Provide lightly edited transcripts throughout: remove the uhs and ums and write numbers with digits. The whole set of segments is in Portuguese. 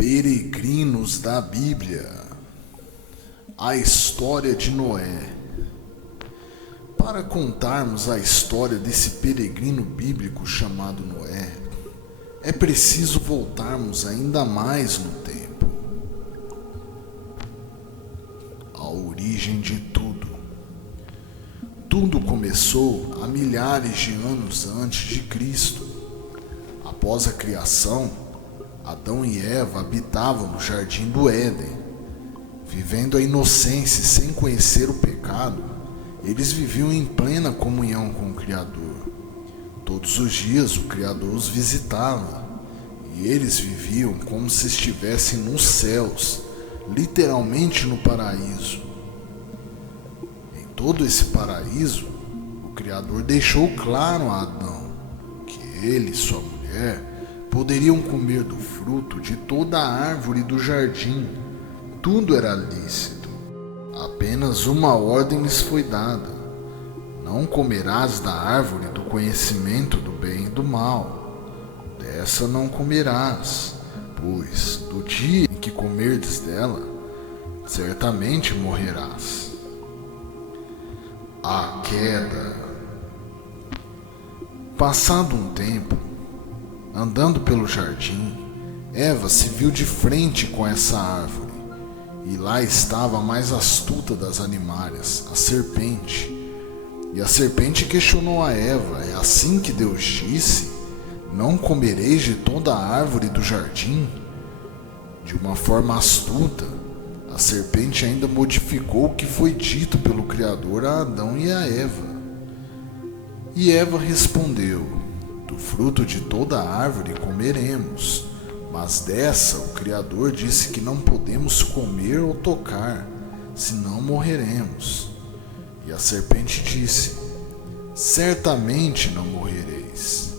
Peregrinos da Bíblia. A história de Noé. Para contarmos a história desse peregrino bíblico chamado Noé, é preciso voltarmos ainda mais no tempo. A origem de tudo. Tudo começou há milhares de anos antes de Cristo. Após a criação, Adão e Eva habitavam no jardim do Éden. Vivendo a inocência e sem conhecer o pecado, eles viviam em plena comunhão com o Criador. Todos os dias o Criador os visitava, e eles viviam como se estivessem nos céus, literalmente no paraíso. Em todo esse paraíso, o Criador deixou claro a Adão que ele e sua mulher poderiam comer do fruto de toda a árvore do jardim. Tudo era lícito. Apenas uma ordem lhes foi dada: não comerás da árvore do conhecimento do bem e do mal. Dessa não comerás, pois do dia em que comerdes dela, certamente morrerás. A queda. Passado um tempo, andando pelo jardim, Eva se viu de frente com essa árvore, e lá estava a mais astuta das animárias, a serpente. E a serpente questionou a Eva: é assim que Deus disse? Não comereis de toda a árvore do jardim? De uma forma astuta, a serpente ainda modificou o que foi dito pelo Criador a Adão e a Eva. E Eva respondeu: do fruto de toda a árvore comeremos, mas dessa o Criador disse que não podemos comer ou tocar, senão morreremos. E a serpente disse: certamente não morrereis,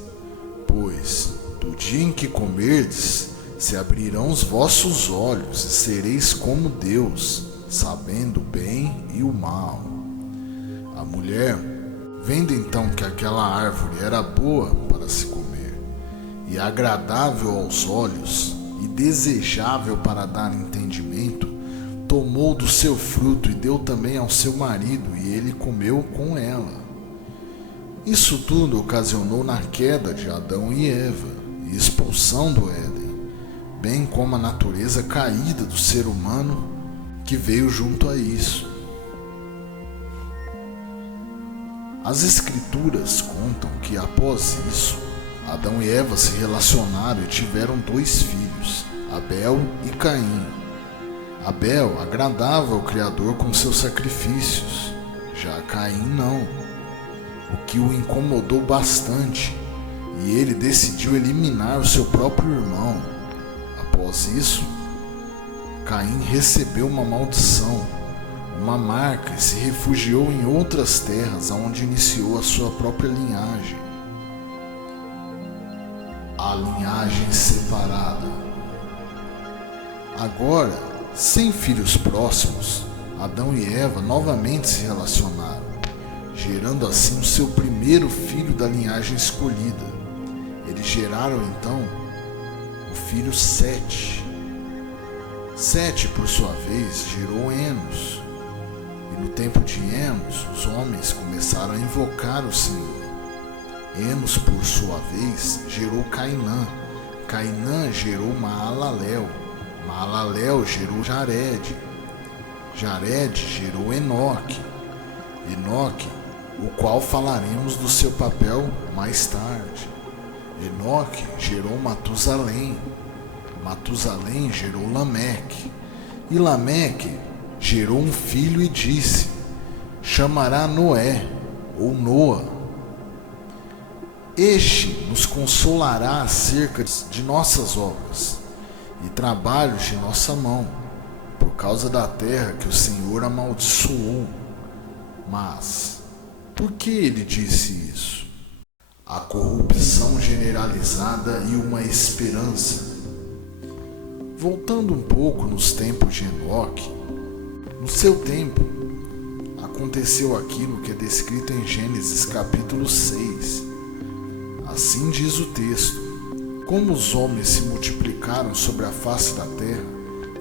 pois do dia em que comerdes, se abrirão os vossos olhos e sereis como Deus, sabendo o bem e o mal. A mulher, vendo então que aquela árvore era boa para se comer, e agradável aos olhos, e desejável para dar entendimento, tomou do seu fruto e deu também ao seu marido, e ele comeu com ela. Isso tudo ocasionou na queda de Adão e Eva, e expulsão do Éden, bem como a natureza caída do ser humano que veio junto a isso. As Escrituras contam que após isso, Adão e Eva se relacionaram e tiveram 2 filhos, Abel e Caim. Abel agradava ao Criador com seus sacrifícios, já Caim não, o que o incomodou bastante, e ele decidiu eliminar o seu próprio irmão. Após isso, Caim recebeu uma maldição, uma marca, e se refugiou em outras terras, onde iniciou a sua própria linhagem. A linhagem separada. Agora, sem filhos próximos, Adão e Eva novamente se relacionaram, gerando assim o seu primeiro filho da linhagem escolhida. Eles geraram então o filho Sete. Sete, por sua vez, gerou Enos. E no tempo de Enos, os homens começaram a invocar o Senhor. Enos, por sua vez, gerou Cainã. Cainã gerou Maalalel. Maalalel gerou Jared. Jared gerou Enoque. Enoque, o qual falaremos do seu papel mais tarde. Enoque gerou Matusalém. Matusalém gerou Lameque. E Lameque gerou um filho e disse: chamará Noé, ou Noa. Este nos consolará acerca de nossas obras e trabalhos de nossa mão, por causa da terra que o Senhor amaldiçoou. Mas por que ele disse isso? A corrupção generalizada e uma esperança. Voltando um pouco nos tempos de Enoque, no seu tempo, aconteceu aquilo que é descrito em Gênesis capítulo 6. Assim diz o texto: como os homens se multiplicaram sobre a face da terra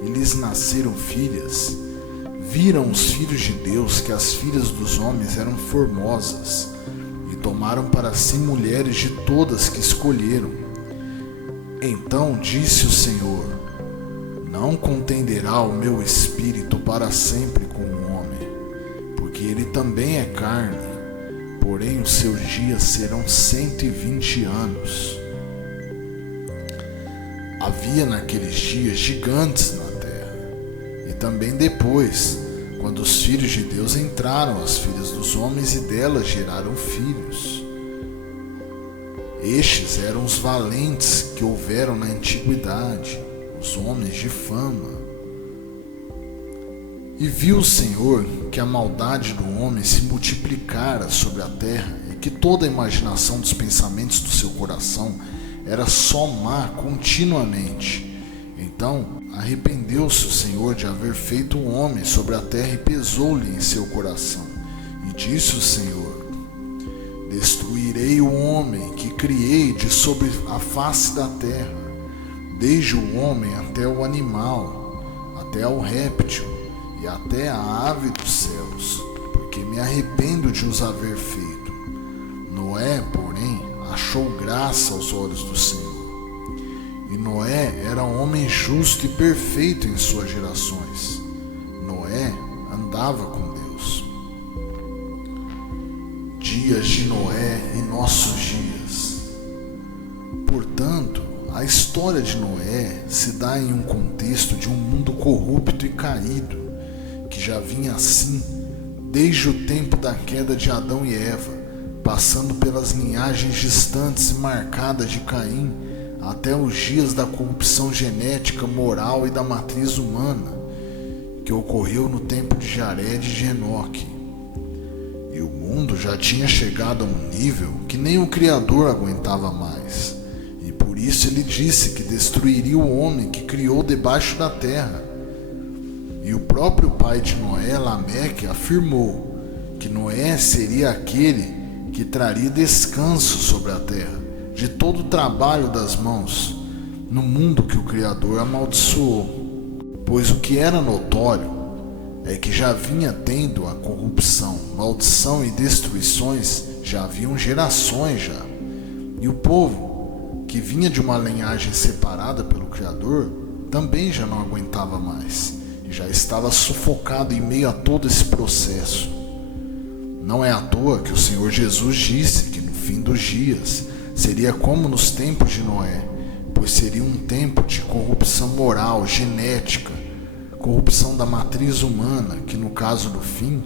e lhes nasceram filhas, viram os filhos de Deus que as filhas dos homens eram formosas e tomaram para si mulheres de todas que escolheram. Então disse o Senhor: não contenderá o meu espírito para sempre com o homem, porque ele também é carne, porém os seus dias serão 120 anos. Havia naqueles dias gigantes na terra, e também depois, quando os filhos de Deus entraram as filhas dos homens e delas geraram filhos. Estes eram os valentes que houveram na antiguidade, os homens de fama. E viu o Senhor que a maldade do homem se multiplicara sobre a terra e que toda a imaginação dos pensamentos do seu coração era só má continuamente. Então arrependeu-se o Senhor de haver feito o homem sobre a terra e pesou-lhe em seu coração. E disse o Senhor: destruirei o homem que criei de sobre a face da terra, desde o homem até o animal, até ao réptil e até a ave dos céus, porque me arrependo de os haver feito. Noé, porém, achou graça aos olhos do Senhor. E Noé era um homem justo e perfeito em suas gerações. Noé andava com Deus. Dias de Noé e nossos dias. Portanto, a história de Noé se dá em um contexto de um mundo corrupto e caído, que já vinha assim desde o tempo da queda de Adão e Eva, passando pelas linhagens distantes e marcadas de Caim, até os dias da corrupção genética, moral e da matriz humana, que ocorreu no tempo de Jared e de Enoque. E o mundo já tinha chegado a um nível que nem o Criador aguentava mais. E por isso ele disse que destruiria o homem que criou debaixo da terra. E o próprio pai de Noé, Lameque, afirmou que Noé seria aquele que traria descanso sobre a terra, de todo o trabalho das mãos, no mundo que o Criador amaldiçoou. Pois o que era notório é que já vinha tendo a corrupção, maldição e destruições, já haviam gerações já. E o povo, que vinha de uma linhagem separada pelo Criador, também já não aguentava mais, e já estava sufocado em meio a todo esse processo. Não é à toa que o Senhor Jesus disse que no fim dos dias seria como nos tempos de Noé, pois seria um tempo de corrupção moral, genética, corrupção da matriz humana, que no caso do fim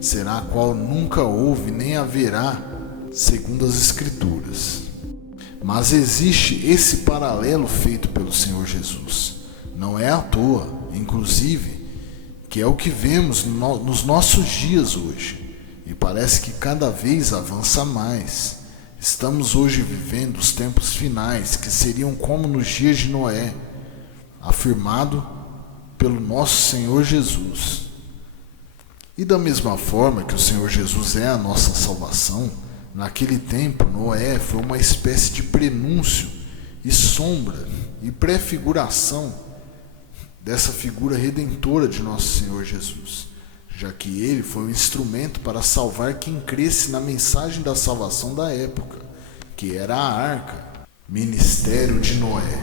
será a qual nunca houve nem haverá, segundo as Escrituras. Mas existe esse paralelo feito pelo Senhor Jesus. Não é à toa, inclusive, que é o que vemos nos nossos dias hoje, e parece que cada vez avança mais. Estamos hoje vivendo os tempos finais, que seriam como nos dias de Noé, afirmado pelo nosso Senhor Jesus. E da mesma forma que o Senhor Jesus é a nossa salvação, naquele tempo Noé foi uma espécie de prenúncio e sombra e prefiguração dessa figura redentora de nosso Senhor Jesus, já que ele foi um instrumento para salvar quem cresce na mensagem da salvação da época, que era a arca, ministério de Noé.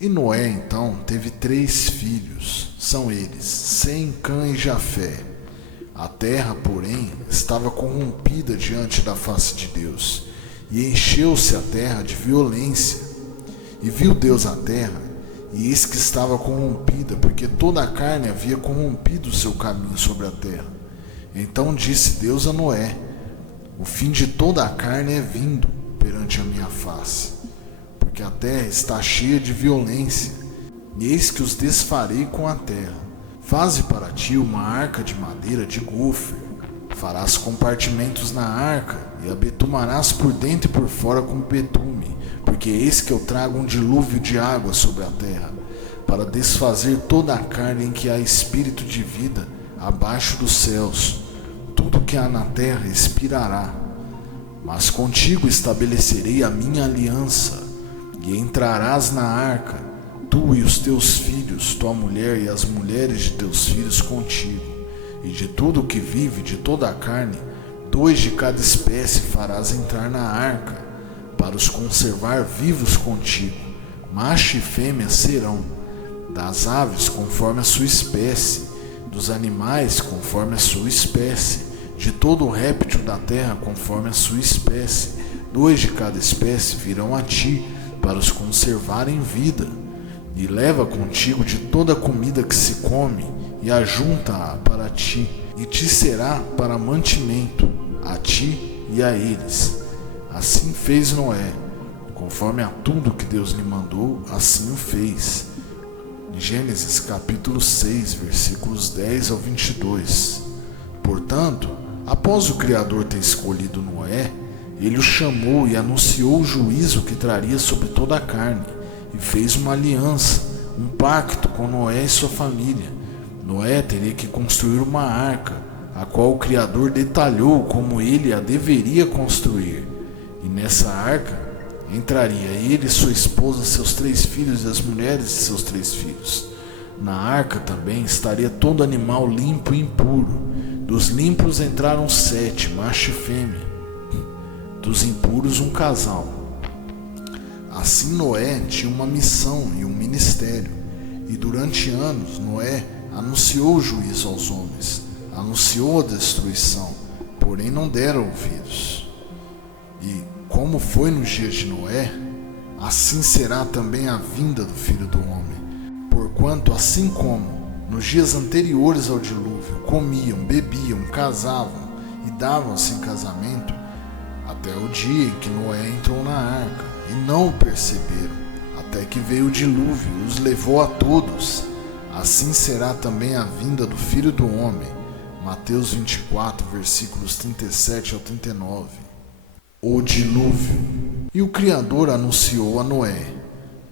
E Noé então teve 3 filhos, são eles Sem, Cã e Jafé. A terra, porém, estava corrompida diante da face de Deus, e encheu-se a terra de violência. E viu Deus a terra, e eis que estava corrompida, porque toda a carne havia corrompido o seu caminho sobre a terra. Então disse Deus a Noé: o fim de toda a carne é vindo perante a minha face, porque a terra está cheia de violência, e eis que os desfarei com a terra. Faze para ti uma arca de madeira de gofre, farás compartimentos na arca, e a betumarás por dentro e por fora com betume, porque eis que eu trago um dilúvio de água sobre a terra, para desfazer toda a carne em que há espírito de vida abaixo dos céus. Tudo que há na terra expirará. Mas contigo estabelecerei a minha aliança, e entrarás na arca, tu e os teus filhos, tua mulher e as mulheres de teus filhos contigo, e de tudo que vive, de toda a carne, 2 de cada espécie farás entrar na arca, para os conservar vivos contigo. Macho e fêmea serão, das aves conforme a sua espécie, dos animais conforme a sua espécie, de todo o réptil da terra conforme a sua espécie. 2 de cada espécie virão a ti, para os conservar em vida. E leva contigo de toda a comida que se come, e ajunta-a para ti, e te será para mantimento, a ti e a eles. Assim fez Noé, conforme a tudo que Deus lhe mandou, assim o fez. Gênesis capítulo 6, versículos 10 ao 22. Portanto, após o Criador ter escolhido Noé, ele o chamou e anunciou o juízo que traria sobre toda a carne, e fez uma aliança, um pacto com Noé e sua família. Noé teria que construir uma arca, a qual o Criador detalhou como ele a deveria construir. E nessa arca entraria ele, sua esposa, seus 3 filhos e as mulheres de seus 3 filhos. Na arca também estaria todo animal limpo e impuro. Dos limpos entraram 7, macho e fêmea. Dos impuros, um casal. Assim Noé tinha uma missão e um ministério. E durante anos Noé anunciou o juízo aos homens, anunciou a destruição, porém não deram ouvidos. E como foi nos dias de Noé, assim será também a vinda do Filho do Homem. Porquanto, assim como nos dias anteriores ao dilúvio comiam, bebiam, casavam e davam-se em casamento, até o dia em que Noé entrou na arca, e não o perceberam, até que veio o dilúvio e os levou a todos. Assim será também a vinda do Filho do Homem. Mateus 24, versículos 37 ao 39. O dilúvio. E o Criador anunciou a Noé: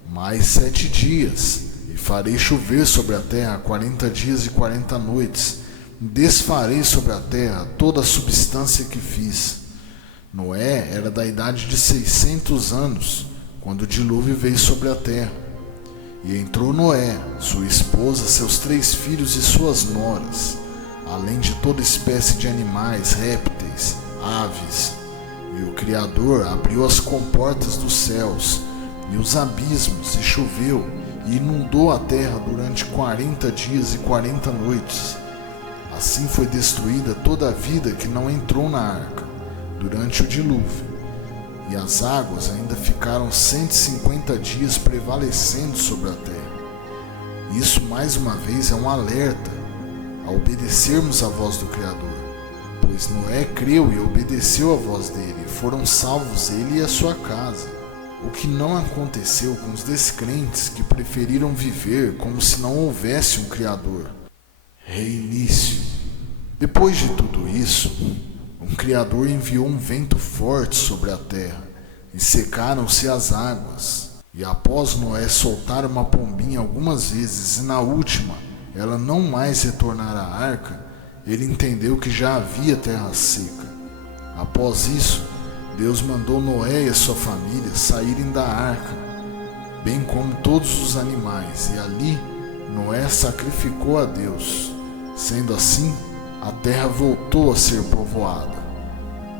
mais 7 dias, e farei chover sobre a terra 40 dias e 40 noites, e desfarei sobre a terra toda a substância que fiz. Noé era da idade de 600 anos, quando o dilúvio veio sobre a terra. E entrou Noé, sua esposa, seus 3 filhos e suas noras, além de toda espécie de animais, répteis, aves. E o Criador abriu as comportas dos céus e os abismos, e choveu, e inundou a terra durante 40 dias e 40 noites. Assim foi destruída toda a vida que não entrou na arca durante o dilúvio. E as águas ainda ficaram 150 dias prevalecendo sobre a terra. Isso mais uma vez é um alerta a obedecermos a voz do Criador, pois Noé creu e obedeceu a voz dele, e foram salvos ele e a sua casa. O que não aconteceu com os descrentes que preferiram viver como se não houvesse um Criador. Reinício. Depois de tudo isso, um Criador enviou um vento forte sobre a terra, e secaram-se as águas. E após Noé soltar uma pombinha algumas vezes, e na última ela não mais retornar à arca, ele entendeu que já havia terra seca. Após isso, Deus mandou Noé e a sua família saírem da arca, bem como todos os animais, e ali Noé sacrificou a Deus. Sendo assim, a terra voltou a ser povoada,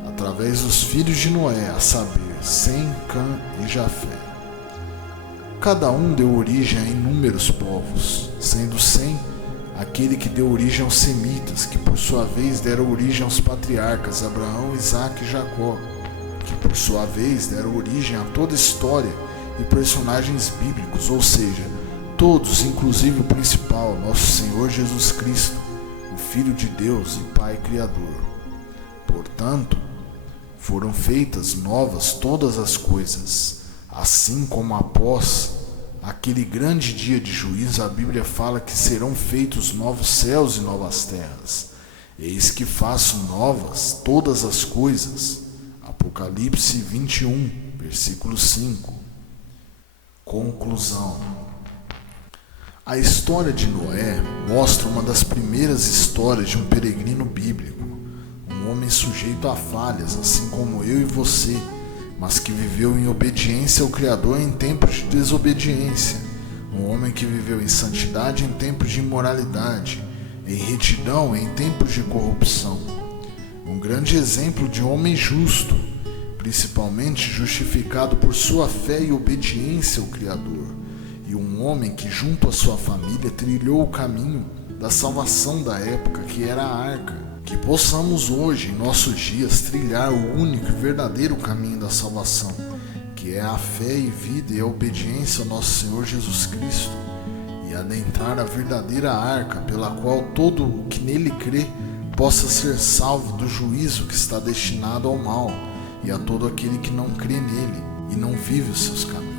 através dos filhos de Noé, a saber, Sem, Cã e Jafé. Cada um deu origem a inúmeros povos, sendo Sem aquele que deu origem aos semitas, que por sua vez deram origem aos patriarcas Abraão, Isaque e Jacó, que por sua vez deram origem a toda a história e personagens bíblicos, ou seja, todos, inclusive o principal, nosso Senhor Jesus Cristo, o Filho de Deus e Pai Criador. Portanto, foram feitas novas todas as coisas, assim como após aquele grande dia de juízo, a Bíblia fala que serão feitos novos céus e novas terras. Eis que faço novas todas as coisas. Apocalipse 21, versículo 5. Conclusão. A história de Noé mostra uma das primeiras histórias de um peregrino bíblico, um um homem sujeito a falhas, assim como eu e você, mas que viveu em obediência ao Criador em tempos de desobediência. Um homem que viveu em santidade em tempos de imoralidade, em retidão em tempos de corrupção. Um grande exemplo de homem justo, principalmente justificado por sua fé e obediência ao Criador. E um homem que junto à sua família trilhou o caminho da salvação da época, que era a arca. Que possamos hoje, em nossos dias, trilhar o único e verdadeiro caminho da salvação, que é a fé e vida e a obediência ao nosso Senhor Jesus Cristo, e adentrar a verdadeira arca, pela qual todo o que nele crê possa ser salvo do juízo que está destinado ao mal, e a todo aquele que não crê nele e não vive os seus caminhos.